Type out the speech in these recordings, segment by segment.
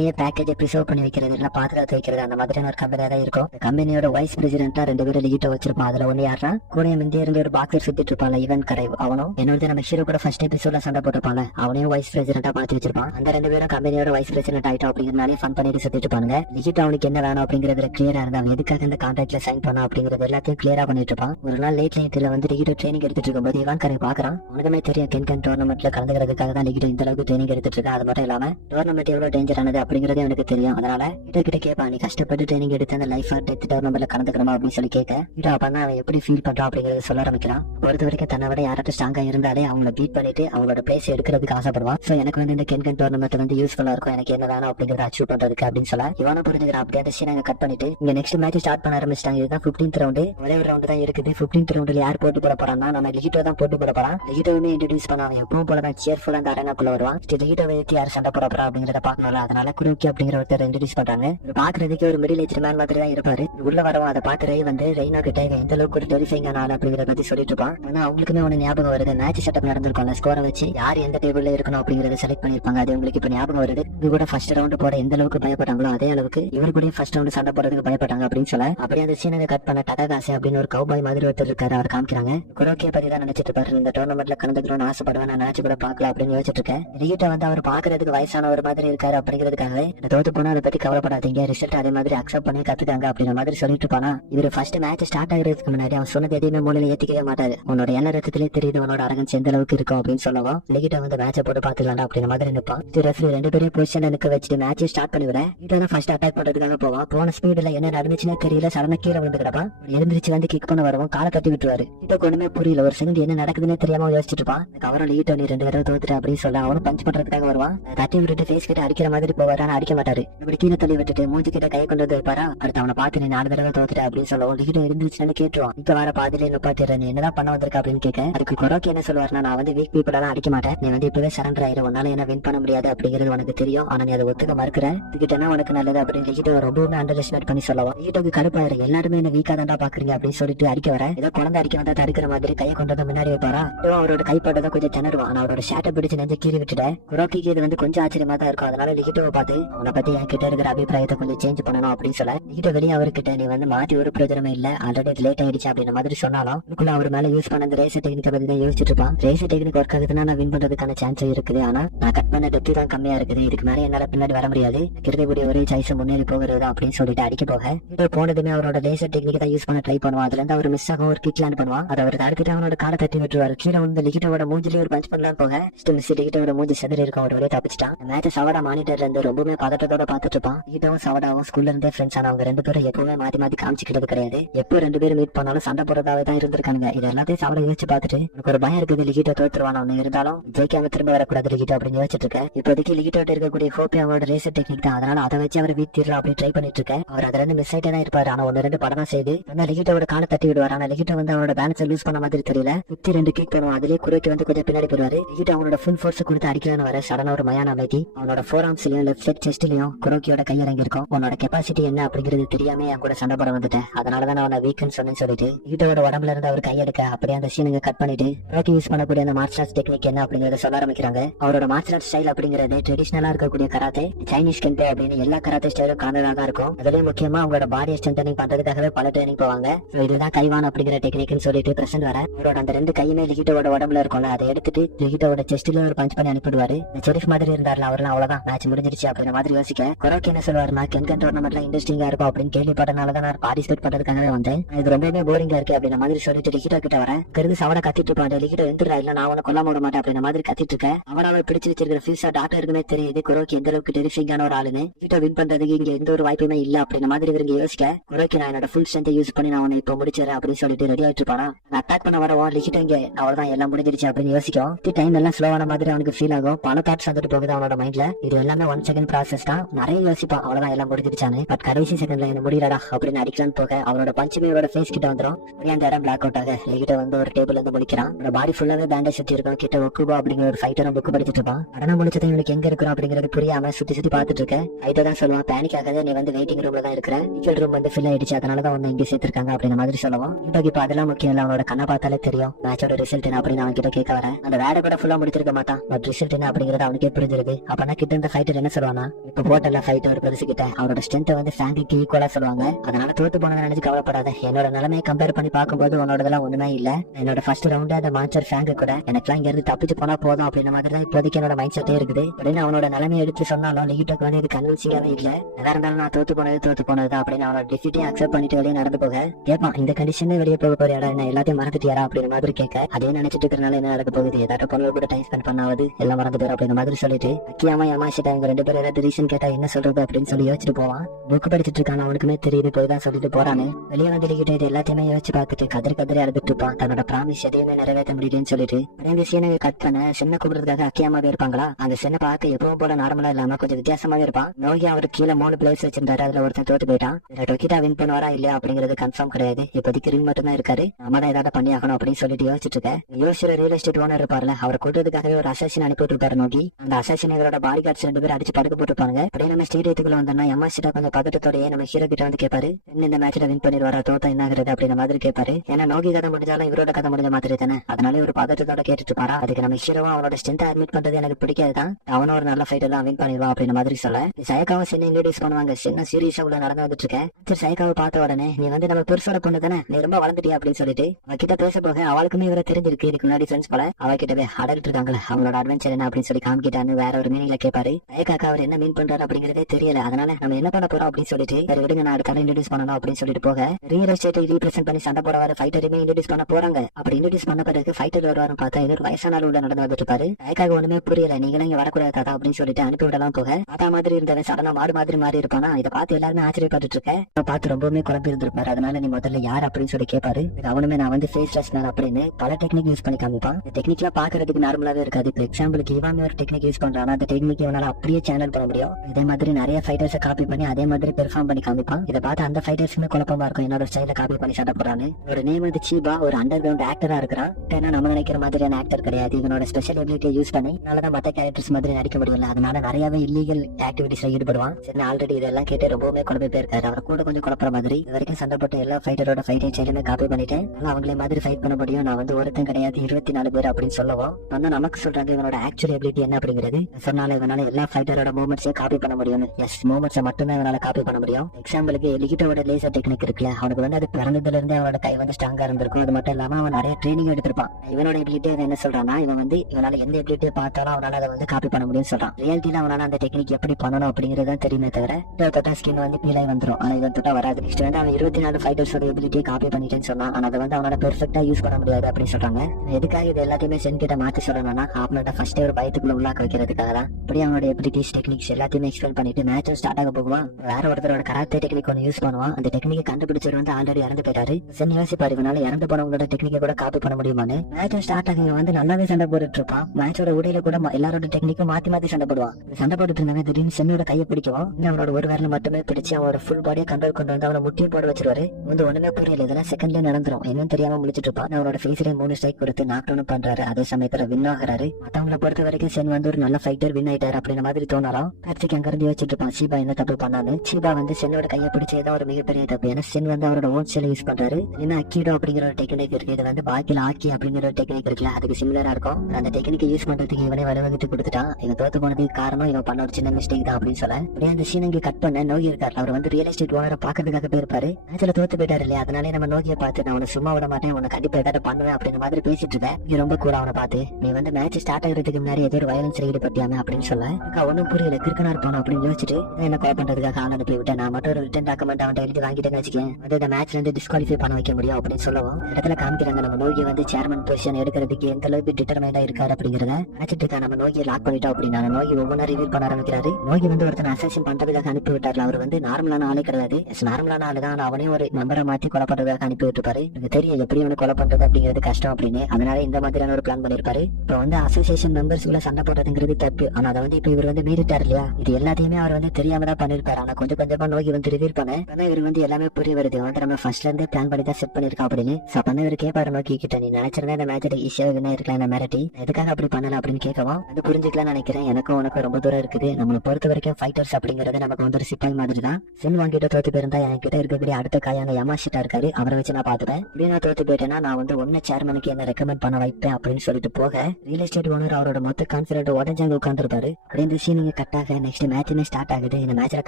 முன்னாடியே package preserve பண்ணி வைக்கிறது இல்ல பாதுகாத்து வைக்கிறது அந்த மாதிரியான ஒரு கம்பெனியா தான் இருக்கும். கம்பெனியோட வைஸ் பிரசிடென்ட்டா 2 பேரும் லிகிட்ட வச்சிருப்பான். அதுல ஒண்ணு யாரா கூட முந்தைய இருந்து ஒரு பாக்ஸர் சுத்திட்டு இருப்பான் ஈவன் கரைவ். அவனும் என்னோட நம்ம ஹீரோ கூட ஃபர்ஸ்ட் எபிசோட்ல சண்டை போட்டுப்பாங்க. அவனையும் வைஸ் பிரசிடென்ட்டா மாத்தி வச்சிருப்பான். அந்த 2 பேரும் கம்பெனியோட வைஸ் பிரசிடென்ட் ஆயிட்டோம் அப்படிங்கறதுனால ஃபன் பண்ணிட்டு சுத்திட்டு இருப்பாங்க. லிகிட்ட அவனுக்கு என்ன வேணும் அப்படிங்கறதுல கிளியரா இருந்தா எதுக்காக இந்த கான்ட்ராக்ட்ல சைன் பண்ணா அப்படிங்கறது எல்லாத்தையும் கிளியரா பண்ணிட்டு இருப்பான். ஒரு நாள் லேட் நைட்ல வந்து லிகிட்ட ட்ரைனிங் எடுத்துட்டு இருக்கும்போது ஈவன் கரைவ் பாக்குறான். உனக்குமே தெரியும் கென்கன் டோர்னமெண்ட்ல கலந்துக்கிறதுக்காக தான் லிகிட்ட இந்த அளவுக்கு ட்ரைனிங் எடுத்துட்டு இருக்கா. அது மட்டும் இல்லாம டோர்னமெண்ட் எவ்வளவு டேஞ்சரானது அப்படிங்கறது எனக்கு தெரியும். அதனால கிட்ட கேட்பா நீ கஷ்டப்பட்டு ட்ரைனிங் எடுத்து அந்த லைஃப் ஆர் டெத் டோர்னமெண்ட்ல கலந்துக்கணுமா அப்படின்னு சொல்லி கேட்க அப்பதான் அவன் எப்படி ஃபீல் பண்றான் அப்படிங்கறத சொல்ல ஆரம்பிக்கிறான். பொறுத்த வரைக்கும் தன்னை விட யாராட்டும் ஸ்ட்ராங்கா இருந்தாலே அவங்கள பீட் பண்ணிட்டு அவங்களோட பிளேஸ் எடுக்கிறதுக்கு ஆசைப்படுவான். சோ எனக்கு வந்து இந்த கென்கன் டோர்னமெண்ட் வந்து யூஸ்ஃபுல்லா இருக்கும். எனக்கு என்ன வேணும் அப்படிங்கறத அச்சீவ் பண்றதுக்கு அப்படின்னு சொல்ல இவனும் புரிஞ்சுக்கிறான். அப்படியே அந்த சீனை கட் பண்ணிட்டு இங்க நெக்ஸ்ட் மேட்ச் ஸ்டார்ட் பண்ண ஆரம்பிச்சிட்டாங்க. இதுதான் 15th ரவுண்டு. ஒரே ஒரு ரவுண்ட் தான் இருக்குது. 15th ரவுண்ட்ல யார் போட்டு போட போறான்னா நம்ம லிகிட்டோ தான் போட்டு போட போறான். லிகிட்டோவுமே இன்ட்ரோடியூஸ் பண்ண அவன் எப்பவும் போல தான் சேர்ஃபுல்லா அந்த அரேனாக்குள்ள வருவான். லிகிட்டோவை ஏத்தி யார் சண்டை போட போறா அப்படிங்கறத பாக்கணும்ல. அதனால குரோக்கி அப்படிங்கிற ஒருத்தர் இன்ட்ரோடியூஸ் பண்றாங்க. பாக்குறதுக்கு ஒரு மிடில் ஏஜ் மேன் மாதிரி தான் இருப்பாரு. உள்ள வரவும் அதை பார்த்து ரே வந்து ரெய்னா கிட்ட எந்த அளவுக்கு ஒரு டெரிஃபைங் ஆனா அப்படிங்கறத பத்தி சொல்லிட்டு இருப்பான். ஆனா அவங்களுக்குமே ஒண்ணு ஞாபகம் வருது. மேட்ச் செட்டப் நடந்திருக்கும். ஸ்கோரை வச்சு யார் எந்த டேபிள்ல இருக்கணும் அப்படிங்கறத செலக்ட் பண்ணிருப்பாங்க. அது உங்களுக்கு இப்ப ஞாபகம் வருது. இது கூட ஃபர்ஸ்ட் ரவுண்ட் போட எந்த அளவுக்கு பயப்பட்டாங்களோ அதே அளவுக்கு இவரு கூட ஃபர்ஸ்ட் ரவுண்ட் சண்டை போடுறதுக்கு பயப்பட்டாங்க அப்படின்னு சொல்ல அப்படியே அந்த சீனை கட் பண்ண டகாகாசி அப்படின்னு ஒரு கவுபாய் மாதிரி ஒருத்தர் இருக்காரு. அவர் காமிக்கிறாங்க. குரோக்கிய பத்தி தான் நினைச்சிட்டு இருப்பாரு. இந்த டோர்னமெண்ட்ல கலந்துக்கணும்னு ஆசைப்படுவேன். நான் மேட்ச் கூட பாக்கலாம் அப்படின்னு யோசிச்சுட்டு இருக்கேன். லிகிட்ட வந்து அவர் பாக்குறதுக்கு வயசான ஒரு மாதிரி இருக்காரு அப்படிங்கிறதுக்காக தோத்து போனா அதை பத்தி கவலைப்படாதீங்க, ரிசல்ட் அதே மாதிரி அக்செப்ட் பண்ணி கத்துக்காங்க அப்படிங்கிற மாதிரி சொல்லிட்டு இருப்பானா. இவர் ஃபர்ஸ்ட் மேட்ச் ஸ்டார்ட் ஆகிறதுக்கு முன்னாடி அவன் சொன்னது எதையுமே மூலையில ஏத்திக்கவே மாட்டாரு. உன்னோட எண்ண ரத்தத்திலே தெரியுது உன்னோட அரகன்ஸ் எந்த அளவுக்கு இருக்கும் அப்படின்னு சொல்லவும் லிகிட்ட வந்து மேட்சை போட்டு பாத்துக்கலாம்டா அப்படிங்கிற மாதிரி நிற்பான். ரெஃப்ரி 2 பேரும் பொசிஷன்ல நிக்க வச்சுட்டு மேட்ச் ஸ்டார்ட் பண்ணி விட இவன் ஃபர்ஸ்ட் அட்டாக் பண்றதுக்காக போவான். போன ஸ்பீடுல என்ன நடந்துச்சுன்னே தெரியல. சடனா கீழே விழுந்து கிடப்பான். எழுந்திரிச்சு வந்து கிக் பண்ண வரவும் காலை தட்டி விட்டுருவாரு. இதுக்கு ஒண்ணுமே புரியல. ஒரு செகண்ட் என்ன நடக்குதுன்னு தெரியாம யோசிச்சுட்டு இருப்பான். அவரும் லிகிட்ட நீ 2 தடவை தோத்துட்டு அப்படின்னு சொல்ல அவனும் பஞ்ச் பண்றதுக்காக வருவான். தட்டி விட்டுட்டு ஃபேஸ் கிட்ட அடிக்கிற மாதிரி போவாரு. ஆனா அடிக்க மாட்டாரு. இப்படி கீழே தள்ளி விட்டுட்டு மூஞ்சி கிட்ட கை கொண்டு வந்து வைப்பாரா. அடுத்து அவனை பார்த்து நீ 4 தடவை தோத்துட்ட அப்படின்னு சொல்லுவோம். லிகிட்ட இருந்துச்சுன்னு கேட்டுருவான். இப்ப வர பாதிலே நுப்பாத்திர நீ என்னதான் பண்ண வந்திருக்க அப்படின்னு கேட்க அதுக்கு குரோக்கி என்ன சொல்லுவாருன்னா நான் வந்து வீக் பீப்புள் எல்லாம் அடிக்க மாட்டேன். நீ வந்து இப்பவே சரண்டர் ஆயிரும். உன்னால என்ன வின் பண்ண முடியாது அப்படிங்கிறது உனக்கு தெரியும். ஆனா நீ அதை ஒத்துக்க மறுக்கிற. இதுகிட்டனா உனக்கு நல்லது அப்படின்னு லிகிட்ட ரொம்பவுமே அண்டர் எஸ்டிமேட் பண்ணி சொல்லுவான். லிகிட்டோக்கு கடுப்பாயிரு. எல்லாருமே என்ன வீக்கா தாண்டா பாக்குறீங்க அப்படின்னு சொல்லிட்டு அடிக்க வர ஏதோ குழந்தை அடிக்க வந்தா தடுக்கிற மாதிரி கையை கொண்டு வந்து முன்னாடி வைப்பாரா. அவரோட கைப்பட்டதான் கொஞ்சம் திணறுவான். ஆனா அவரோட ஷேட்டை பிடிச்சு நெஞ்ச கீறி விட்டுட்ட. குரோக்கிக்கு இது வந்து கொஞ்சம் ஆச்சரியமா தான் இருக்கும். அதனால லிகிட்டோவை பார்த்து அவனை பத்தி என் கிட்ட இருக்கிற அபிப்பிராயத்தை கொஞ்சம் சேஞ்ச் பண்ணணும் அப்படின்னு சொல்ல லிகிட்ட வெளியே அவர்கிட்ட நீ வந்து மாத்தி ஒரு பிரயோஜனமே இல்ல, ஆல்ரெடி லேட் ஆயிடுச்சு அப்படின்ற மாதிரி சொன்னாலும் இதுக்குள்ள அவர் மேல யூஸ் பண்ண அந்த ரேசர் டெக்னிக்கை பத்தி தான் யோசிச்சுட்டு இருப்பான். ரேசர் டெக்னிக் ஒர்க் ஆகுதுன்னா நான் வின் பண்றதுக்கான சான்ஸ் இருக்குது. ஆனா நான் கட் பண்ண டெப்த் தான் கம்மியா இருக்குது. இதுக்கு மேல என்னால பின்னாடி வர முடியாது. இருக்கக்கூடிய ஒரே சாய்ஸ் முன்னேறி போகிறது அப்படின்னு சொல்லிட்டு அடிக்க போக போனதுமே அவரோட லேசர் டெக்னிக் தான் யூஸ் பண்ண ட்ரை பண்ணுவான். அதுல இருந்து அவர் மிஸ் ஆகும் ஒரு கிக் லேண்ட் பண்ணுவான். அதை அவர் தடுத்துட்டு அவனோட காலை தட்டி விட்டுருவாரு. கீழே வந்து லிகிட்டோட மூஞ்சிலே ஒரு பஞ்ச் பண்ணலாம் போக மிஸ் லிகிட்டோட மூஞ்சி செதறி இருக்கும். ஒரு வரையே தப்பிச்சிட்டான். மேட்ச் சவடா மானிட்டர்ல இருந்து ரொம்பவே பதட்டத்தோட பாத்துட்டு இருப்பான். லிகிட்டோவும் சவடாவும் ஸ்கூல்ல இருந்தே ஃப்ரெண்ட்ஸ் ஆன அவங்க 2 பேரும் எப்பவுமே மாத்தி மாத்தி காமிச்சிக்கிறது கிடையாது. எப்போ 2 பேரும் மீட் பண்ணாலும் சண்டை போடுறதாவே தான் இருந்திருக்காங்க. இது எல்லாத்தையும் சவடா யோசிச்சு பார்த்துட்டு எனக்கு ஒரு பயம் இருக்குது. லிகிட்டோ தோத்துருவான். அவனு இருந்தாலும் ஜெயிக்காம திரும்ப வரக்கூடாது லிகிட்டோ அப்படின்னு யோசிச்சுட்டு இருக்கேன். இப்போதைக்கு லிகிட்டோட இருக்கக்கூடிய ஹோப்பி அவரோட ரேசர் டெக்னிக் தான். அதனால அதை வச்சு அவர் வீட் தீரலாம் அப்படின்னு ட்ரை பண்ணிட்டு இருக்கேன். அவர் அதுல இருந்து மிஸ் ஆயிட்டே தான் இருப்பாரு. ஆனா 1-2 படம் தான் செய்து லிகிட்டோட காலை தட்டி விடுவார். ஆனா லிகிட்டோ வந்து அவரோட பேலன்ஸ் லூஸ் பண்ண மாதிரி தெரியல. 2 கிக் பண்ணுவான். அதிலே குரோக்கி வந்து கொஞ்சம் பின்னாடி போடுவாரு. லிகிட்டோ அவனோட ஃபுல் ஃபோர்ஸ் கொடுத்து அடிக்கலான்னு வர சடனா ஒரு மயான அமைதி அவனோட 4 ஆர்ம்ஸ்லயும் லெஃப்ட் சைட் செஸ்ட்லயும் குரோக்கியோட கையிறங்கி இருக்கும். உன்னோட கெப்பாசிட்டி என்ன அப்படிங்கிறது தெரியாம என் கூட சண்டை போட வந்துட்டேன். அதனாலதான் அவனை வீக்குன்னு சொன்னேன்னு சொல்லிட்டு லிகிட்டோட உடம்புல இருந்து அவர் கையெடுக்க அப்படியே அந்த சீனுங்க கட் பண்ணிட்டு குரோக்கி யூஸ் பண்ணக்கூடிய அந்த மார்ஷல் ஆர்ட்ஸ் டெக்னிக் என்ன அப்படிங்கறத சொல்ல ஆரம்பிக்கிறாங்க. அவரோட மார்ஷல் ஆர்ட்ஸ் ஸ்டைல் அப்படிங்கிறது ட்ரெடிஷனலா இருக்கக்கூடிய கராத்தே, சைனீஸ் கெண்டே அப்படின்னு எல்லா கராத்தே ஸ்டைலும் கலந்ததா தான் இருக்கும். அதுலயும் முக்கியமா அவங்களோட பாடியை ஸ்ட்ரென்தனிங் பண்றதுக்காகவே பல ட்ரைனிங் போவாங்க. இதுதான் கைவான் அப்படிங்கிற டெக்னிக்னு சொல்லிட்டு பிரசன்ட் வர அவரோட அந்த 2 கையுமே லிகிட்டோட உடம்புல இருக்கும்ல அதை எடுத்துட்டு லிகிட்டோட செஸ்ட்ல ஒரு பஞ்ச் பண்ணி அனுப்பிடுவாரு. இந்த செரிஃப் மாதிரி இருந்தாருல அவர்லாம் அவ்வளவுதான் மேட்ச் முடிஞ்சிருச்சு அப்படிங்கிற மாதிரி யோசிக்க குரோக்கி என்ன சொல்லுவாருன்னா கென்கன் டோர்னமெண்ட்ல இன்ட்ரெஸ்டிங்கா இருக்கும் அப்படின்னு கேள்விப்பட்டனாலதான் நான் பார்ட்டிசிபேட் பண்றதுக்காகவே வந்தேன். இது ரொம்பவே போரிங்கா இருக்கு அப்படின்ற மாதிரி சொல்லிட்டு லிகிட்டோ கிட்ட வரேன். கருது சவட கத்திட்டு இருப்பான். லிகிட்டோ எந்திரா இல்ல நான் உன கொல்லாம விட மாட்டேன் அப்படின்ற மாதிரி கத்திட்டு இருக்கேன். அவனாவை பிடிச்சு வச்சிருக்கிற ஃபியூஸா டாக்டர் இருக்குமே தெரியுது குரோக்கி எந்த அளவுக்கு டெரிஃபிங்கான ஒரு ஆளுன்னு. லிகிட்டோ வின் பண்றதுக்கு இங்க எந்த ஒரு வாய்ப்புமே இல்ல அப்படின்ற மாதிரி இவங்க யோசிக்க குரோக்கி நான் என்னோட ஃபுல் ஸ்ட்ரென்த் யூஸ் பண்ணி நான் உன்னை இப்போ முடிச்சிடறேன் அப்படின்னு சொல்லிட்டு ரெடி ஆயிட்டு இருப்பானா. அட்டாக் பண்ண வரவும் லிகிட்டோ இங்க அவ்வளவுதான் எல்லாம் முடிஞ்சிருச்சு அப்படின்னு யோசிக்கும். டைம் எல்லாம் ஸ்லோவான மாதிரி அவனுக்கு ஃபீல் ஆகும். பல தாட்ஸ் வந்துட்டு போகுது அவனோட மைண்ட்ல. இது எல்லாமே 1 செகண்ட் ப்ராசஸ் தான். நிறைய யோசிப்பான் அவ்வளவுதான் எல்லாம் முடிஞ்சிருச்சானு. பட் கடைசி செகண்ட்ல என்ன முடியலடா அப்படின்னு அடிக்கலான்னு போக அவனோட பஞ்சுமே அவரோட ஃபேஸ் கிட்ட வந்துடும். அந்த இடம் பிளாக் அவுட் ஆக லிகிட்டோ வந்து ஒரு டேபிள் இருந்து முடிக்கிறான். அவனோட பாடி ஃபுல்லாவே பேண்டேஜ் சுத்தி இருக்கும். கிட்ட ஒக்குபா அப்படிங்கிற ஒரு ஃபைட்டரும் புக் படிச்சுட்டு இருப்பான். அடனா முடிச்சது இவனுக்கு எங்க இருக்கிறோம் அப்படிங்கிறது புரியாம சுத்தி சுத்தி பாத்துட்டு இருக்க. ஃபைட்டர் தான் சொல்லுவான் பேனிக் ஆகாத நீ வந்து வெயிட்டிங் ரூம்ல தான் இருக்கிற. டிக்கெட் ரூம் வந்து ஃபில் ஆயிடுச்சு அதனாலதான் உன்னை இங்கே சேர்த்திருக்காங்க அப்படின்ற மாதிரி சொல்லுவோம். இப்ப அதெல்லாம் முக்கியம் இல்ல அவனோட கண்ணை பார்த்தாலே தெரியும் மேட்சோட ரிசல்ட் என்ன அப்படின்னு அவன் கிட்ட கேட்க வரேன். அந்த வேட கூட ஃபுல்லா முடிச்சிருக்க மாட்டான். பட் ரிசல்ட் என்ன அப்படிங்கறது அவனுக்கே புரிஞ்சிருக்கு. அப்பனா கிட்ட இந்த ஃபைட்டர் என்ன சொல்லுவான் சொல்லுவானா, இப்ப போட்டல ஃபைட் ஒரு பெருசுகிட்ட அவரோட ஸ்ட்ரென்த் வந்து ஃபேங்குக்கு ஈக்குவலா சொல்லுவாங்க. அதனால தோத்து போனதை நினைச்சு கவலைப்படாத. என்னோட நிலைமையை கம்பேர் பண்ணி பார்க்கும்போது உன்னோடதெல்லாம் ஒண்ணுமே இல்ல. என்னோட ஃபர்ஸ்ட் ரவுண்ட் அந்த மான்ஸ்டர் ஃபேங்கு கூட எனக்குலாம் இங்க இருந்து தப்பிச்சு போனா போதும் அப்படின்ற மாதிரி தான் இப்போதைக்கு என்னோட மைண்ட் செட்டே இருக்குது அப்படின்னு அவனோட நிலைமையை எடுத்து சொன்னாலும் லிகிட்டோக்கு வந்து இது கன்வின்சிங்காவே இல்ல. எதா இருந்தாலும் நான் தோத்து போனது அப்படின்னு அவனோட டிஃபிட்டையும் அக்செப்ட் பண்ணிட்டு வெளியே நடந்து போக கேட்பான், இந்த கண்டிஷன்ல வெளியே போக போறியாடா, என்ன எல்லாத்தையும் மறந்துட்டியாரா அப்படின்னு மாதிரி கேட்க, அதே நினைச்சிட்டு இருக்கிறனால என்ன நடக்க போகுது, ஏதாவது பொண்ணு கூட டைம் ஸ்பெண்ட் பண்ணாவது எல்லாம் மறந்து போயிடும் அப்படின்ற மாதிரி சொல்லிட்டு அக்கியாமா யமாஷிட்டா இவங்க 2 பேரும் ஏதாவது ரீசன் கேட்டா என்ன சொல்றது அப்படின்னு சொல்லி யோசிச்சுட்டு போவான். புக் படிச்சிட்டு இருக்கான், அவனுக்குமே தெரியுது போய் தான் சொல்லிட்டு போறான்னு. வெளியே வந்து லிகிட்ட இது எல்லாத்தையுமே யோசிச்சு பார்த்துட்டு கதறி அழுதுட்டு இருப்பான். தன்னோட ப்ராமிஸ் எதையுமே நிறைவேற்ற முடியலன்னு சொல்லிட்டு இந்த சீனை கட் பண்ண சென்னை கூப்பிடுறதுக்காக அக்கியாமாவே இருப்பாங்களா. அந்த சென்னை பார்க்க எப்பவும் போல நார்மலா இல்லாம கொஞ்சம் வித்தியாசமாவே இருப்பான். நோகி அவர் கீழே 3 பிளேஸ் வச்சிருந்தாரு, அதுல ஒருத்தன் தோத்து போயிட்டான். டொக்கிட்டா வின் பண்ணுவாரா இல்லையா அப்படிங்கிறது கன்ஃபார்ம் கிடையாது. இப்போதைக்கு ரிங் மட்டும் தான் இருக்காரு. நம்ம தான் ஏதாவது பண்ணி ஆகணும் அப்படின்னு சொல்லிட்டு யோசிச்சுட்டு இருக்கேன். யோசிச்சு ரியல் எஸ்டேட் ஓனர் இருப்பார்ல, அவரை கூட்டுறதுக்காகவே ஒரு அசாசின் அனுப்பி விட்டுருப்பாரு நோக்கி. அந்த அசாசின் இவரோட பாடி கார்ட்ஸ் 2 பேர் அடிச்சு படுக்க போட்டுருப்பாங்க. அப்படியே நம்ம ஸ்டேடியத்துக்குள்ள வந்தோம்னா எம்எஸ்டா கொஞ்சம் பதட்டத்தோடய நம்ம ஹீரோ கிட்ட வந்து கேட்பாரு, இந்த மேட்ச்ல வின் பண்ணிடுவாரா, தோத்தா என்ன ஆகுறது அப்படின்ற மாதிரி கேட்பாரு. ஏன்னா நோகி கதை முடிஞ்சாலும் இவரோட கதை முடிஞ்ச மாதிரி தானே, அதனால ஒரு பதட்டத்தோட கேட்டுட்டு இருப்பாரா. அதுக்கு நம்ம ஹீரோவா அவனோட ஸ்ட்ரென்த் அட்மிட் பண்றது எனக்கு பிடிக்காதுதான், அவனும் ஒரு நல்ல ஃபைட்டர் தான், வின் பண்ணிடுவான் அப்படின்ற மாதிரி சொல்ல சயக்காவும் சென்னை இன்ட்ரோடியூஸ் பண்ணுவாங்க. சின்ன சீரியஸா உள்ள நடந்து வந்துட்டு இருக்கேன். சரி சயக்காவை பார்த்த உடனே, நீ வந்து நம்ம பெருசோட பொண்ணு தானே, நீ ரொம்ப வளர்ந்துட்டியா அப்படின்னு சொல்லிட்டு அவகிட்ட பேச போக அவளுக்குமே இவரை தெரிஞ்சிருக்கு, இதுக்கு முன்னாடி ஃப்ரெண்ட்ஸ் போல அவகிட்டவே அடல்ட் இருக்காங்களே அவங்களோட அட்வென்ச்சர் என்ன அப்படின்னு சொல்லி காமிக்கிட்டான்னு வேற ஒரு மீனிங்ல கேட்பாரு. சயக்காக்கு அவர் என்ன மீன் பண்றாரு அப்படிங்கறதே தெரியல. அதனால நம்ம என்ன பண்ண போறோம் அப்படின்னு சொல்லிட்டு சரி விடுங்க நான் அடுத்த இன்ட்ரோடியூஸ் பண்ணணும் அப்படின்னு சொல்லிட்டு போக ரியல் எஸ்டேட்டை ரீப்ரசென்ட் பண்ணி சண்டை போட வர ஃபைட்டருமே இன்ட்ரோடியூஸ் பண்ண போறாங்க. அப்படி இன்ட்ரோடியூஸ் பண்ண பிறகு ஃபைட்டர் வருவாரு பார்த்தா இது ஒரு வயசான உள்ள நடந்து வந்துட்டு இருப்பாரு. சயக்காக ஒண்ணுமே புரியல, நீங்களும் இங்க வரக்கூடாது தாத்தா அப்படின்னு சொல்லிட்டு அனுப்பி விடலாம் போக தாத்தா மாதிரி இருந்தவன் சடனா மாடு மாதிரி மாறி இருப்பானா. இதை பார்த்து எல்லாருமே ஆச்சரியப்பட்டு இருக்கேன். பார்த்து ரொம்பவுமே குழம்பி இருந்திருப்பாரு. அதனால நீ முதல்ல யார் அப்படின்னு சொல்லி கேட்பாரு. அவனுமே நான் வந்து ஃபேஸ்லெஸ் மேன் அப்படின்னு பல டெக்னிக் யூஸ் பண்ணி காமிப்பான். இந்த டெக்னிக்லாம் பாக்குறதுக்கு நார்மலாவே இருக்காது. இப்போ எக்ஸாம்பிளுக்கு இவன் ஒரு டெக்னிக் யூஸ் பண்றான், அந்த டெக்னிக் இவனால அப்படியே சேனல் பண்ண முடியும். இதே மாதிரி நிறைய ஃபைட்டர்ஸை காப்பி பண்ணி அதே மாதிரி பெர்ஃபார்ம் பண்ணி காமிப்பான். இதை பார்த்து அந்த ஃபைட்டர்ஸுமே குழப்பமா இருக்கும், என்னோட ஸ்டைல காப்பி பண்ணி சண்டை போறான்னு. ஒரு நேம் வந்து சீபா, ஒரு அண்டர் கிரவுண்ட் ஆக்டரா இருக்கிறான். ஏன்னா நம்ம நினைக்கிற மாதிரியான ஆக்டர் கிடையாது. இவனோட ஸ்பெஷல் எபிலிட்டியை யூஸ் பண்ணி அதனாலதான் மற்ற கேரக்டர்ஸ் மாதிரி நடிக்க முடியல. அதனால நிறையவே இல்லீகல் ஆக்டிவிட்டிஸ்ல ஈடுபடுவான். சரி ஆல்ரெடி இதெல்லாம் கேட்டு ரொம்பவுமே குழம்பி போயிருக்காரு. அவர் கூட கொஞ்சம் குழப்பற மாதிரி இது வரைக்கும் சண்டை போட்டு எல்லா ஃபைட்டரோட ஃபைட்டிங் ஸ்டைலுமே காப்பி பண்ணிட்டு அவங்களே மாதிரி ஃபைட் பண்ண முடியும். நான் வந்து ஒருத்தன் கிடையாது 24 பேர் அப்படின்னு சொல்லவும் வந்து நமக்கு சொல்றாங்க இவனோட ஆக்சுவல் எபிலிட்டி என்ன அப்படிங்கிறது. சொன்னால இவனால எல்லா ஃபைட்டரோட மூவ்மெண்ட்ஸையும் காப்பி பண்ண முடியும். எஸ், மூவ்மெண்ட்ஸை மட்டும் தான் இவனால காப்பி பண்ண முடியும். எக்ஸாம்பிளுக்கு லிகிட்டோட லேசர் டெக்னிக் இருக்குல்ல, அவனுக்கு வந்து அது பிறந்ததுல இருந்தே அவனோட கை வந்து ஸ்ட்ராங்கா இருந்திருக்கும். அது மட்டும் இல்லாம அவன் நிறைய ட்ரைனிங் எடுத்திருப்பான். இவனோட எபிலிட்டி என்ன சொல்றான்னா, இவன் வந்து இவனால எந்த எபிலிட்டியை பார்த்தாலும் அவனால அதை வந்து காப்பி பண்ண முடியும்னு சொல்றான். ரியாலிட்டியில அவனால அந்த டெக்னிக் எப்படி பண்ணணும் அப்படிங்கறது தெரியுமே தவிர தொட்டா ஸ்கின் வந்து பீலாய் வந்துடும், ஆனா இவன் தொட்டா வராது. நெக்ஸ்ட் வந்து அவன் 24 ஃபைட்டர்ஸோட எபிலிட்டியை காப்பி பண்ணிட்டேன்னு சொன்னான். ஆனா அதை வந்து அவனால பெர்ஃபெக்ட்டா யூஸ் பண்ண முடியாது அப்படின்னு சொல்றாங்க. எதுக்காக இது எல்லாத்தையுமே சென் கிட்ட மாத்தி சொல்லணும்னா ஆப்னோட ஃபர்ஸ்ட் ஒரு பயத்துக்குள்ள உள்ளாக்க வைக்கிறதுக்காக தான். இப்படி அவனோட எபிலிட்டிஸ் டெக்னிக்ஸ் எல்லாத்தையுமே எக்ஸ்பிளைன் பண்ணிட்டு மேட்ச் ஸ்டார்ட் ஆக போகுவான். வேற ஒருத்தரோட கராத்தே டெக்னிக் ஒன்று யூஸ் பண்ணுவான். அந்த டெக்னிக்கை கண்டுபிடிச்சவர் வந்து ஆல்ரெடி இறந்து போயிட்டாரு. சென் யோசிப்பாரு இவனால இறந்து போனவங்களோட டெக்னிக்கை கூட காப்பி பண்ண முடியுமான்னு. மேட்ச் ஸ்டார்ட் ஆகி வந்து நல்லாவே சண்டை போட்டுட்டு இருப்பான். மேட்சோட உடையில கூட எல்லாரோட டெக்னிக்கும் மாத்தி சண்டை போடுவான். சண்டை போட்டுட்டு இருந்தாங்க. திடீர்னு சென்னோட கையை பிடிக்கும். அவனோட ஒரு விரல மட்டுமே பிடிச்சு அவனோட ஃபுல் பாடியை கண்ட்ரோல் கொண்டு வந்து அவனை முட்டியும் போட வச்சிருவாரு. வந்து ஒண்ணுமே புரியல, இதெல்லாம் செகண்ட்ல நடந்துரும். என்னன்னு தெரியாம முடிச்சிட்டு இருப்பான். அவனோட ஃபேஸ்ல 3 ஸ்ட்ரைக் கொடுத்து நாக் டவுன் பண்றாரு. அதே சமயத்துல வின் ஆகிறாரு. மத்தவங்களை பொறுத்த வரைக்கும் சென் வந்து ஒரு நல்ல ஃபைட்டர், வின் ஆயிட்டாரு அப்படின்ற மாதிரி தோணலாம். கார்த்திக் அங்க இருந்து யோசிச்சுட்டு இருப்பான் சீபா என்ன தப்பு பண்ணான்னு. சீபா வந்து சென்னோட கையை பிடிச்சதான் ஒரு மிகப்பெரிய தப்பு. ஏன்னா சென் வந்து அவரோட ஓன் ஸ்டைல் யூஸ் பண்றாரு. ஏன்னா அக்கீடோ அப்படிங்கிற ஒரு டெக்னிக் இருக்கு. இது வந்து பாக்கில ஆக்கி அப்படிங்கிற ஒரு டெக்னிக் இருக்குல்ல, அதுக்கு சிமிலரா இருக்கும். அந்த டெக்னிக் யூஸ் பண்றதுக்கு இவனே வலுவகுத்து கொடுத்துட்டான். இவன் தோத்து போனதுக்கு காரணம் இவன் பண்ண ஒரு சின்ன மிஸ்டேக் தான் அப்படின்னு சொல்ல அப்படியே அந்த சீன் இங்க கட் பண்ண நோகி இருக்காரு. அவர் வந்து ரியல் எஸ்டேட் ஓனரை பாக்குறதுக்காக போயிருப்பாரு. மேட்ச்ல தோத்து போயிட்டாரு இல்லையா, அதனாலே நம்ம நோக்கியை பார்த்து நான் அவனை சும்மா விட மாட்டேன், உன்னை கண்டிப்பா ஏதாவது பண்ணுவேன் அப்படின்ற மாதிரி பேசிட்டு இருக்கேன். இங்க ரொம்ப கூட அவனை பார்த்து நீ வந்து மேட்ச் ஸ்டார்ட் ஆகிறதுக்கு முன்னாடி ஏதோ ஒரு வயலன்ஸ்ல ஈடுபட்டியாமே அப்படின்னு சொல்ல ஒன்னும் புரியல, கிறுக்கனா இருப்பானு அப்படின்னு யோசிச்சுட்டு என்ன கால் பண்றதுக்காக ஆள் அனுப்பி விட்டேன். நான் மட்டும் ஒரு ரிட்டன் டாக்குமெண்ட் அவன் எழுதி வாங்கிட்டேன்னு வச்சுக்கேன், வந்து இந்த மேட்ச்ல இருந்து டிஸ்குவாலிஃபை பண்ண வைக்க முடியும் அப்படின்னு சொல்லவும் இடத்துல காமிக்கிறாங்க நம்ம நோக்கி வந்து சேர்மன் பொசிஷன் எடுக்கிறதுக்கு எந்த அளவுக்கு டிட்டர்மைண்டா இருக்காரு அப்படிங்கறத நினைச்சிட்டு இருக்கா. நம்ம நோக்கியை லாக் பண்ணிட்டோம் அப்படின்னா நோக்கி ஒவ்வொன்றா ரிவீல் பண்ண ஆரம்பிக்கிறாரு. நோக்கி வந்து ஒருத்தர் அசாசின் பண்றதுக்காக அனுப்பி விட்டாரு. அவர் வந்து நார்மலான ஆளே கிடையாது, நார்மலான ஆளு தான். அவனே ஒரு நம்பரை மாத்தி கொலை பண்றதுக்காக அனுப்பி விட்டுருப்பாரு. எனக்கு தெரியும் எப்படி அவனை கொலை பண்றது அப்படிங்கிறது கஷ்டம் அப்படின்னு, அதனால இந்த மாதிரியான ஒரு பிளான் பண்ணிருப்பாரு. இப்ப வந்து அசோசியேஷன் மெம்பர்ஸ்குள்ள சண்டை போடுறதுங்கிறது தப்பு. ஆனா அதை வந்து இப்ப இவர் வந்து மீறிட்டாரு இல்லையா, இது எல்லாத்தையுமே அவர் வந்து தெரியாம தான் பண்ணிருப்பாரு. ஆனா கொஞ்சம் கொஞ்சமா நோக்கி வந்து ரிவீல் பண்ண இவர் வந்து எல்லாமே புரிய வருது. வந்து நம்ம ஃபர்ஸ்ட்ல இருந்தே பிளான் பண்ணி தான் செட் பண்ணிருக்கோம் அப்படின்னு. அப்ப இவர் கேட்பாரு நோக்கி கிட்ட, நீ நினைச்சிருந்தா இந்த மேட்ச் ஈஸியாக வின் இருக்கலாம், இந்த மிரட்டி எதுக்காக அப்படி பண்ணல அப்படின்னு கேட்கவும் அது புரிஞ்சுக்கலாம் நினைக்கிறேன். எனக்கும் உனக்கு ரொம்ப தூரம் இருக்குது. நம்மளை பொறுத்த வரைக்கும் ஃபைட்டர்ஸ் அப்படிங்கறது நமக்கு வந்து ஒரு சிப்பாய் மாதிரி தான். சென் வாங்கிட்ட தோத்து போயிருந்தா என்கிட்ட இருக்கக்கூடிய அடுத்த காயான யமாஷிட்டா இருக்காரு, அவரை வச்சு நான் பாத்துப்பேன். இப்படி நான் தோத்து போயிட்டேன்னா நான் வந்து ஒன்னு சேர்மனுக்கு என்ன ரெக்கமெண்ட் பண்ண வைப்பேன் அப்படின்னு சொல்லிட்டு போக ரியல் எஸ்டேட் ஓனர் அவரோட மொத்த கான்பிடன்ட் உடஞ்சாங்க உட்காந்துருப்பாரு. அப்படி இந்த சீன் சீனியர் கட்டாக நெக்ஸ்ட் மேட்சுமே ஸ்டார்ட் ஆகுது. இந்த மேட்ச்ல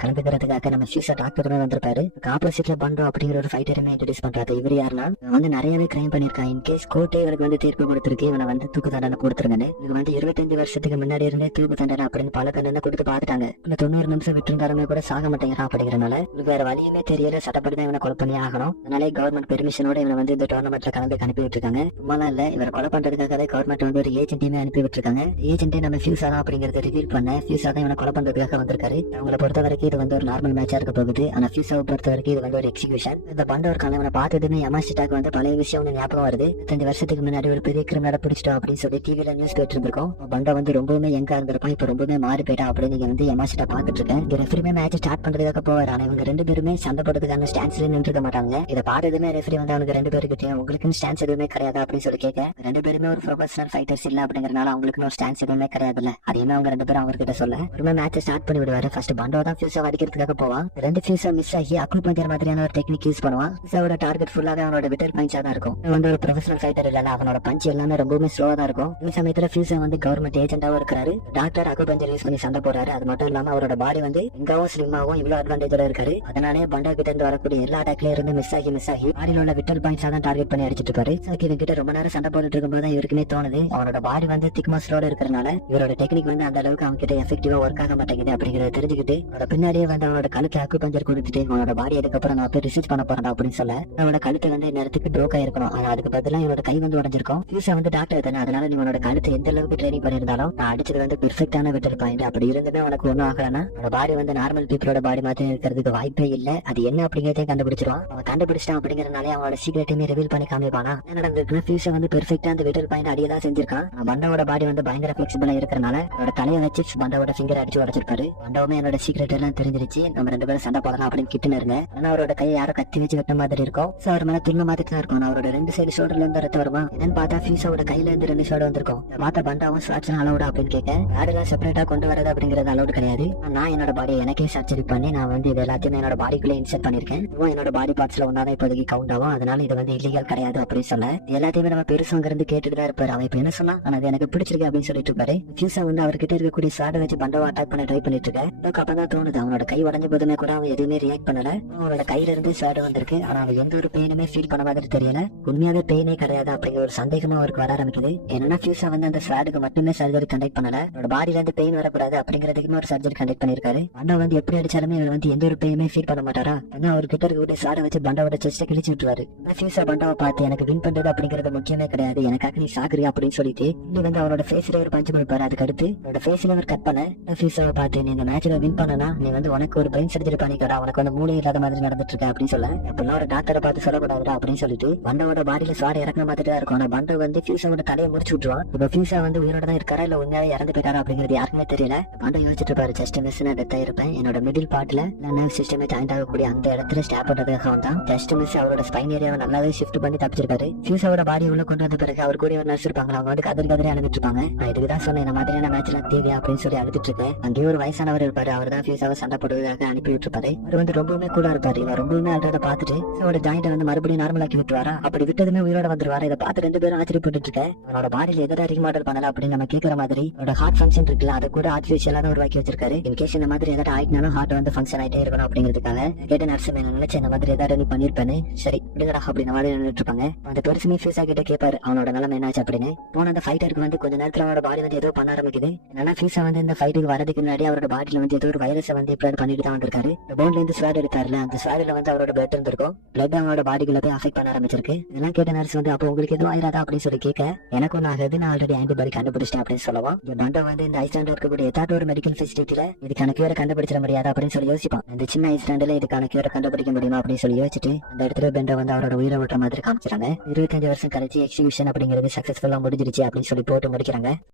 கலந்துக்கிறதுக்காக நம்ம ஃபியூசர் டாக்டர் வந்திருப்பாரு. ஆப்போசிட்ல பண்டோ அப்படிங்கிற ஒரு ஃபைட்டருமே இன்ட்ரோடியூஸ் பண்றாரு. இவர் யாருன்னா வந்து நிறையவே கிரைம் பண்ணிருக்கான். இன்கேஸ் கோர்ட்டே இவருக்கு வந்து தீர்ப்பு கொடுத்திருக்கு, இவனை வந்து தூக்கு தண்டனை கொடுத்துருங்கன்னு. இது வந்து 25 வருஷத்துக்கு முன்னாடி இருந்தே தூக்கு தண்டனை அப்படின்னு பல தண்டனை கொடுத்து பாத்துட்டாங்க. இந்த 90 நிமிஷம் விட்டுருந்தாலுமே கூட சாக மாட்டேங்கிறான். அப்படிங்கிறனால இவருக்கு வேற வழியுமே தெரியல, சட்டப்படி தான் இவனை கொலை பண்ணி ஆகணும். அதனாலே கவர்மெண்ட் பெர்மிஷனோட இவனை வந்து இந்த டோர்னமெண்ட்ல கலந்து அனுப்பி விட்டுருக்காங்க. சும்மா இல்ல, இவரை கொலை பண்றதுக்காகவே கவர்மெண்ட் வந்து ஒரு ஏஜென்ட்டையுமே அனுப்பி விட்டுருக்காங்க. ஏஜென்ட்டே நம்ம ஃபியூசரா அப்படிங்கறத ரிவீல் பண்ண ஃபியூசரா தான் இவனை கொலை பண்றதுக்காக வந்திருக்காரு. அவங்களை பொறுத்த வரைக்கும் இது வந்து ஒரு நார்மல் மேட்சா இருக்க போகுது. ஆனா ஃபியூசரை பொறுத்த வரைக்கும் இது வந்து ஒரு எக்ஸிகியூஷன். இந்த பண்டோர் இவனை பார்த்ததுமே யமாஷிட்டாக்கு வந்து பழைய விஷயம் ஒன்று ஞாபகம் வருது. 25 வருஷத்துக்கு முன்னாடி ஒரு பெரிய கிரிமினலை பிடிச்சிட்டோம் அப்படின்னு சொல்லி டிவில நியூஸ் கேட்டு இருந்திருக்கோம். பண்டோ வந்து ரொம்பவுமே எங்க இருந்திருப்பான், இப்ப ரொம்பவுமே மாறி போயிட்டா அப்படின்னு நீங்க வந்து யமாஷிட்டா பாத்துட்டு இருக்கேன். இங்க ரெஃபரிமே மேட்ச் ஸ்டார்ட் பண்றதுக்காக போவாரு. ஆனா இவங்க 2 பேருமே சண்டை போடுறதுக்கான ஸ்டான்ஸ்ல நின்றுக்க மாட்டாங்க. இதை பார்த்ததுமே ரெஃபரி வந்து அவனுக்கு 2 பேருக்கிட்டே உங்களுக்கு ஸ்டான்ஸ் எதுவுமே கிடையாது அப்படின்னு சொல்லி கேட்க 2 பேருமே ஒரு ப்ரொஃபஷனல் ஃபைட்டர்ஸ் இல்ல அப்படிங்கறனால அவங்களுக்கு ஒரு ஸ்டான்ஸ் எதுவுமே கிடையாதுல்ல. அதையுமே அவங்க 2 பேரும் அவங்க கிட்ட சொல்ல ஒரு மேட்ச் ஸ்டார்ட் பண்ணி விடுவாரு. ஃபர்ஸ்ட் பண்டோ தான் ஃபியூசர் அடிக்கிறதுக்காக போவான். 2 ஃபியூசர் மிஸ் ஆகி அக்குபஞ்சர் மாதிரியான ஒரு டெக்னிக் யூஸ் பண்ணுவான். ஃபியூசரோட டார்கெட் ஃபுல்லாவே அவனோட விட்டல் பஞ்சா தான் இருக்கும். வந்து ஒரு ப்ரொஃபஷனல் ஃபைட்டர் இல்ல, அவனோட பஞ்ச் எல்லாமே ரொம்பவே ஸ்லோவா தான் இருக்கும். இந்த சமயத்துல ஃபியூசர் வந்து கவர்மெண்ட் ஏஜென்டாவும் இருக்காரு. டாக்டர் அக்குபஞ்சர் யூஸ் பண்ணி சண்டை போறாரு. அது மட்டும் இல்லாம அவரோட பாடி வந்து எங்காவும் ஸ்லிம்மாவும் இவ்வளவு அட்வான்டேஜோட இருக்காரு. அதனாலே பண்டோ கிட்ட இருந்து வரக்கூடிய எல்லா அட்டாக்லயும் இருந்து மிஸ் ஆகி பாடியில உள்ள விட்டல் பாயிண்ட்ஸா தான் டார்கெட் பண்ணி அடிச்சிட்டு இருப்பாரு. இவங்க கிட்ட ரொம்ப நேரம் சண்டை போட்டுட்டு இருக்கும்போது இவருக்குமே தோணுது அவனோட பாடி வந்து திக் மஸ்லோட இருக்கிறனால இவரோட டெக்னிக் வந்து அந்த அளவுக்கு அவங்க கிட்ட எஃபெக்டிவா ஒர்க் ஆக மாட்டேங்குது அப்படிங்கறத தெரிஞ்சுக்கிட்டு அவரோட பின்னாடியே வந்து அவனோட கழுத்து அக்குபஞ்சர் கொடுத்துட்டு அவனோட பாடி அதுக்கப்புறம் நான் போய் ரிசர்ச் பண்ண போறேன் அப்படின்னு சொல்ல அவனோட கழுத்து வந்து நேரத்துக்கு ப்ரோக் ஆயிருக்கணும். ஆனா அதுக்கு பதிலா இவனோட கை வந்து உடஞ்சிருக்கும். ஃபியூசர் வந்து டாக்டர் தானே, அதனால நீ உனோட கழுத்து எந்த அளவுக்கு ட்ரைனிங் பண்ணிருந்தாலும் நான் அடிச்சது வந்து பெர்ஃபெக்டான விட்டல் பாயிண்ட். அப்படி இருந்துமே உனக்கு ஒன்னும் ஆகலன்னா அவனோட பாடி வந்து நார்மல் பீப்புளோட பாடி மாதிரி இருக்கிறதுக்கு வாய்ப்பே இல்ல. அது என்ன அப்படிங்கறதையும் கண்டுபிடிச்சிருவான். அவன் கண்டுபிடிச்சிட்டான் அப்படிங்கறதுனால அவனோட சீக்ரெட்டையுமே ரிவீல் பண்ணி காமிப்பானா. என்ன நடந்திருக்கு, ஃபியூசர் வந்து பெர்ஃபெக்டா அந்த விட்டல் பாயிண்ட் அடியதான் செஞ்சிருக்கான். பண்டாவோட பாடி வந்து பயங்கர பிளெக்சிபிளா இருக்கிறனால அவரோட தலையை வச்சு பண்டாவோட ஃபிங்கர் அடிச்சு உடச்சிருப்பாரு. பண்டாவுமே என்னோட சீக்ரெட் எல்லாம் தெரிஞ்சிருச்சு. நம்ம 2 பேரும் சண்டை போடலாம் அப்படின்னு கிட்டு இருங்க. ஆனா அவரோட கையை யாரோ கத்தி வச்சு வெட்ட மாதிரி இருக்கும். அவர் மேல துண்ண மாதிரி தான் இருக்கும். அவரோட 2 சைடு ஷோல்டர்ல இருந்து ரத்தம் வருமா என்னன்னு பார்த்தா ஃபியூசரோட கையில இருந்து 2 ஷோல்டர் வந்திருக்கும். மாத்த பண்டாவும் ஷார்ட்ஸ் அலௌட் அப்படின்னு கேட்க யாரெல்லாம் செப்பரேட்டா கொண்டு வரது அப்படிங்கறது அலௌட் கிடையாது. நான் என்னோட பாடியை எனக்கே சர்ஜரி பண்ணி நான் வந்து இது எல்லாத்தையும் என்னோட பாடிக்குள்ள இன்செர்ட் பண்ணிருக்கேன். என்னோட பாடி பார்ட்ஸ்ல ஒன்னாதான் இப்போதைக்கு கவுண்ட் ஆகும். அதனால இது வந்து இல்லீகல் கிடையாது அப்படின்னு சொல்ல எல்லாத்தையுமே நம்ம பெருசுங்க இருந்து கேட்டுட்டு தான் இருப்பாரு. அவன் இப்ப என்ன சொன்னா ஆனா அது எனக்கு பிடிச்சிருக்கு அப்படின்னு சொல்லிட்டு இருப்பாரு. ஃபியூசர் வந்து அவர்கிட்ட இருக்கக்கூடிய சாடை வச்சு பண்டாவை அட்டாக் பண்ண ட்ரை பண்ணிட்டு இருக்கேன். அப்பதான் தோணுது அவனோட கை உடஞ்ச போதுமே கூட அவன் எதுவுமே ரியாக்ட் பண்ணல. அவனோட கையில இருந்து சாடு வந்திருக்கு. ஆனா அவன் எந்த ஒரு பெயினுமே ஃபீல் பண்ண மாதிரி தெரியல. உண்மையாவே பெயினே கிடையாது அப்படிங்கிற ஒரு சந்தேகமா அவருக்கு வர ஆரம்பிக்குது. என்னன்னா ஃபியூசர் வந்து அந்த சாடுக்கு மட்டுமே சர்ஜரி கண்டக்ட் பண்ணல, அவனோட பாடியில இருந்து பெயின் வரக்கூடாது அப்படிங்கிறதுக்குமே ஒரு சர்ஜரி கண்டக்ட் பண்ணிருக்காரு. பண்டா வந்து எப்படி அடிச்சாலுமே இவர் வந்து எந்த ஒரு பெயினுமே ஃபீல் பண்ண மாட்டாரா. ஆனா அவர்கிட்ட இருக்கக்கூடிய சாடை வச்சு பண்டாவோட செஸ்ட கிழிச்சு விட்டுருவாரு. ஃபியூசர் பண்டாவை பார்த்து எனக்கு வின் பண்றது அப்படிங்கிறது முக்கியமே கிடையாது, எனக்காக நீ சாகுறியா அப்படின்னு சொல்லிட்டு இங்க வந்து அவனோட ஃபேஸ்ல ஒரு பஞ்சு கொடுப்பாரு. அதுக்கு அடுத்து அவனோட ஃபேஸ்ல ஒரு கட் பண்ண ஃபியூசரை பார்த்து நீ இந்த மேட்ச்ல வின் பண்ணனா நீ வந்து உனக்கு ஒரு பிரெயின் சர்ஜரி பண்ணிக்கடா, உனக்கு வந்து மூளை இல்லாத மாதிரி நடந்துட்டு இருக்க அப்படின்னு சொல்ல அப்படின்னா ஒரு டாக்டரை பார்த்து சொல்லக்கூடாதுடா அப்படின்னு சொல்லிட்டு பண்டாவோட பாடியில சாடு இறக்குற மாதிரி தான் இருக்கும். ஆனா பண்டா வந்து ஃபியூசரோட தலையை முடிச்சு விட்டுருவான். இப்ப ஃபியூசர் வந்து உயிரோட தான் இருக்காரா இல்ல உண்மையாவே இறந்து போயிட்டாரா அப்படிங்கிறது யாருக்குமே தெரியல. பண்டா யோசிச்சுட்டு இருப்பாரு, ஜஸ்ட் மிஸ் நான் டெத் ஆயிருப்பேன். என்னோட மிடில் பார்ட்ல நர்வ் சிஸ்டமே ஜாயிண்ட் ஆகக்கூடிய அந்த இடத்துல ஸ்டாப் பண்றதுக்காக தான் ஜஸ்ட் மிஸ் அவரோட ஸ்பைன் ஏரியாவை நல்லாவே ஷிஃப்ட் பண்ணி தப்பிச்சிருக்காரு. ஃபியூசரோட பாடி உள்ள கொண்டு வந்த பிறகு அவர் கூட ஒரு நர்ஸ் இருப்பாங்க. அவங்க வந்து கதறி அழுதுட்டு இருப்பாங்க. நான் இதுக்குதான் சொன்னேன் இந்த மாதிரியான மேட்ச்ல தேவையா அப்படின்னு சொல்லி அழுதுட்டு இருக்கேன். அங்கேயே ஒரு வயசானவர் இருப்பாரு. அவர் தான் ஃபியூசரை சண்டை போடுவதாக அனுப்பி விட்டுருப்பாரு. அவர் வந்து ரொம்பவுமே கூட இருப்பாரு. இவர் ரொம்பவுமே அழுறத பார்த்துட்டு அவரோட ஜாயிண்ட் வந்து மறுபடியும் நார்மல் ஆக்கி விட்டுவாரா. அப்படி விட்டதுமே உயிரோட வந்துருவாரு. இதை பார்த்து 2 பேரும் ஆச்சரியப்பட்டு இருக்கேன். அவனோட பாடியில எதாவது ரீமாடல் பண்ணல அப்படின்னு நம்ம கேட்கற மாதிரி அவரோட ஹார்ட் ஃபங்க்ஷன் இருக்குல்ல அதை கூட ஆர்டிஃபிஷியலா தான் உருவாக்கி வச்சிருக்காரு. இன்கேஸ் இந்த மாதிரி ஏதாவது ஆயிட்டாலும் ஹார்ட் வந்து ஃபங்க்ஷன் ஆயிட்டே இருக்கணும் அப்படிங்கிறதுக்காக கேட்ட நர்ஸ் நினைச்சு இந்த மாதிரி ஏதாவது நீ பண்ணிருப்பேன்னு சரி விடுங்கடா அப்படின்னு மாதிரி நின்றுட்டு இருப்பாங்க. அந்த பெருசுமே ஃபியூசர் கிட்ட கேட்பாரு அவனோட நிலைமை என்னாச்சு அப்படின்னு. போன அந்த ஃபைட்டருக்கு வந்து கொஞ்ச நேரத்துல அவனோட பாடி வந்து ஏதோ பண்ண ஆரம்பிக்குது. என்னன்னா ஃபியூசர் வந்து இந்த ஃபைட்டுக்கு வரதுக்கு முன்னாடி அவரோட பாடியில வந்து ஏதோ ஒரு வைரஸ் வந்து இப்ப பண்ணிட்டு தான் வந்திருக்காரு. போன்ல இருந்து ஸ்வாட் எடுத்தாருல அந்த ஸ்வாட்ல வந்து அவரோட பிளட் இருந்திருக்கும். பிளட் அவனோட பாடிக்குள்ள போய் அஃபெக்ட் பண்ண ஆரம்பிச்சிருக்கு. இதெல்லாம் கேட்ட நர்ஸ் வந்து அப்போ உங்களுக்கு எதுவும் ஆயிராதா அப்படின்னு சொல்லி கேட்க எனக்கு ஒன்னு ஆகுது, நான் ஆல்ரெடி ஆன்டிபாடி கண்டுபிடிச்சிட்டேன் அப்படின்னு சொல்லலாம். பண்டா வந்து இந்த ஐஸ்லாண்ட்ல இருக்கக்கூடிய ஏதாவது ஒரு மெடிக்கல் ஃபெசிலிட்டியில இதுக்கான கியூரை கண்டுபிடிச்சிட முடியாது அப்படின்னு சொல்லி யோசிப்பான். இந்த சின்ன ஐஸ்லாண்ட்ல இதுக்கான கியூரை கண்டுபிடிக்க முடியுமா அப்படின்னு சொல்லி யோசிச்சுட்டு அந்த இடத்துல பெண்டா வந்து அவரோட உயிரை விட்டுற மாதிரி காமிச்சாங்க. 25 வருஷம் கழிச்சு எக்ஸிபிஷன் அப்படிங்கிறது சக்சஸ்ஃபுல்லா முடிஞ்சிருச்சு அப்படின்னு சொல்லி போட்டு முடிக்கிறாங்க.